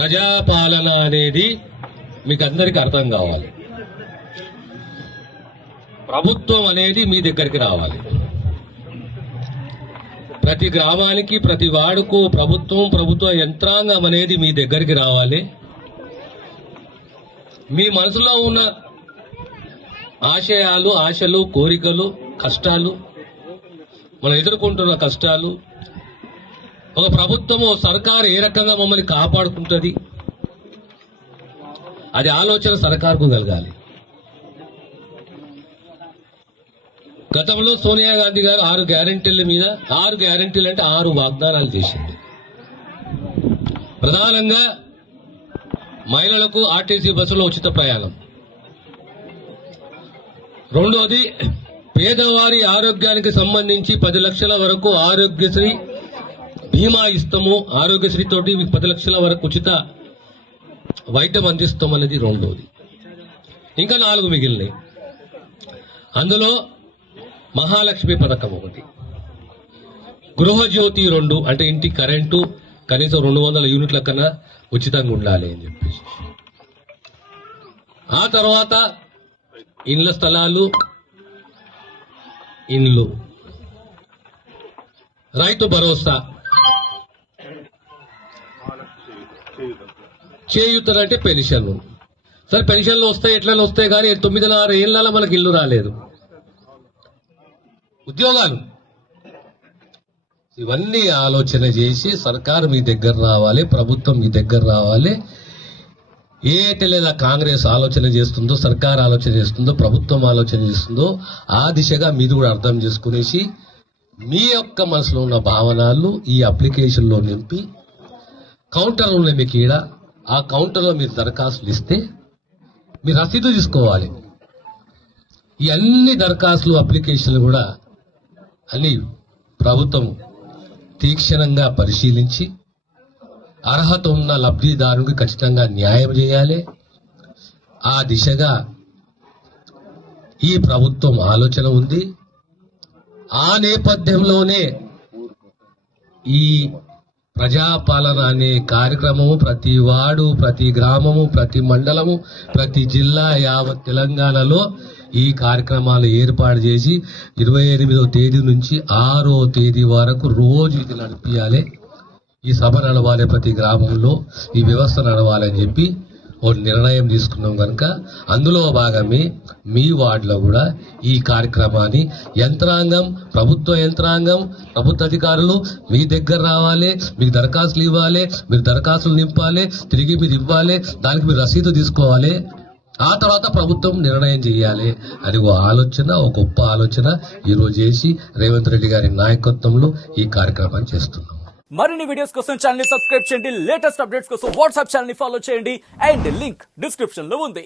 ప్రజాపాలన అనేది మీకు అందరికీ అర్థం కావాలి. ప్రభుత్వం అనేది మీ దగ్గరికి రావాలి. ప్రతి గ్రామానికి, ప్రతి వాడుకు ప్రభుత్వ యంత్రాంగం అనేది మీ దగ్గరికి రావాలి. మీ మనసులో ఉన్న ఆశయాలు, ఆశలు, కోరికలు, కష్టాలు, మనం ఎదుర్కొంటున్న కష్టాలు, ఒక ప్రభుత్వం, ఓ సర్కారు ఏ రకంగా మమ్మల్ని కాపాడుకుంటుంది, అది ఆలోచన సర్కారుకు కలగాలి. గతంలో సోనియా గాంధీ గారు 6 గ్యారెంటీల మీద 6 గ్యారెంటీలు అంటే 6 వాగ్దానాలు చేసింది. ప్రధానంగా మహిళలకు ఆర్టీసీ బస్సులో ఉచిత ప్రయాణం. రెండోది, పేదవారి ఆరోగ్యానికి సంబంధించి 10 లక్షల వరకు ఆరోగ్యశ్రీ బీమా ఇస్తాము. ఆరోగ్యశ్రీ తోటి 10 లక్షల వరకు ఉచిత వైద్యం అందిస్తాం అనేది రెండోది. ఇంకా 4 మిగిలినాయి. అందులో మహాలక్ష్మి పథకం ఒకటి, గృహజ్యోతి 2, అంటే ఇంటికి కరెంటు కనీసం 200 యూనిట్ల కన్నా ఉచితంగా ఉండాలి అని చెప్పేసి. ఆ తర్వాత ఇండ్ల స్థలాలు, ఇండ్లు, రైతు భరోసా, చేయూతనంటే పెన్షన్లు. సరే, పెన్షన్లు వస్తాయి, ఎట్లనే వస్తాయి, కానీ 9.5 ఏళ్ళ మనకి ఇల్లు రాలేదు. ఉద్యోగాలు, ఇవన్నీ ఆలోచన చేసి సర్కారు మీ దగ్గర రావాలి, ప్రభుత్వం మీ దగ్గర రావాలి. లేదా కాంగ్రెస్ ఆలోచన చేస్తుందో, సర్కారు ఆలోచన చేస్తుందో, ప్రభుత్వం ఆలోచన చేస్తుందో ఆ దిశగా మీరు కూడా అర్థం చేసుకునేసి మీ యొక్క మనసులో ఉన్న భావనలు ఈ అప్లికేషన్లో నింపి కౌంటర్ ఉన్నాయి మీకు ఈడ. ఆ కౌంటర్లో మీరు దరఖాస్తులు ఇస్తే మీరు రసీదు తీసుకోవాలి. ఈ అన్ని దరఖాస్తులు, అప్లికేషన్లు కూడా అని ప్రభుత్వం తీక్షణంగా పరిశీలించి అర్హత ఉన్న లబ్ధిదారునికి ఖచ్చితంగా న్యాయం చేయాలి. ఆ దిశగా ఈ ప్రభుత్వం ఆలోచన ఉంది. ఆ నేపథ్యంలోనే ఈ ప్రజాపాలన అనే కార్యక్రమము ప్రతి వాడు, ప్రతి గ్రామము, ప్రతి మండలము, ప్రతి జిల్లా, యావత్ తెలంగాణలో ఈ కార్యక్రమాలు ఏర్పాటు చేసి 28వ తేదీ నుంచి 6వ తేదీ వరకు రోజు ఇది నడిపియాలి. ఈ సభ నడవాలి, ప్రతి గ్రామంలో ఈ వ్యవస్థ నడవాలని చెప్పి ఓ నిర్ణయం తీసుకున్నాం. కనుక అందులో భాగమే మీ వార్డులో కూడా ఈ కార్యక్రమాన్ని యంత్రాంగం, ప్రభుత్వ యంత్రాంగం, ప్రభుత్వ అధికారులు మీ దగ్గర రావాలి. మీకు దరఖాస్తులు ఇవ్వాలి, మీరు దరఖాస్తులు నింపాలి, తిరిగి మీరు ఇవ్వాలి, దానికి మీరు రసీదు తీసుకోవాలి. ఆ తర్వాత ప్రభుత్వం నిర్ణయం చేయాలి అని ఓ ఆలోచన, ఒక గొప్ప ఆలోచన ఈరోజు చేసి రేవంత్ రెడ్డి గారి నాయకత్వంలో ఈ కార్యక్రమాన్ని చేస్తున్నాం. మరిన్ని వీడియోస్ కోసం ఛానల్ ని సబ్స్క్రైబ్ చేయండి. లేటెస్ట్ అప్డేట్స్ కోసం వాట్సాప్ ఛానల్ ని ఫాలో చేయండి. అండ్ లింక్ డిస్క్రిప్షన్ లో ఉంది.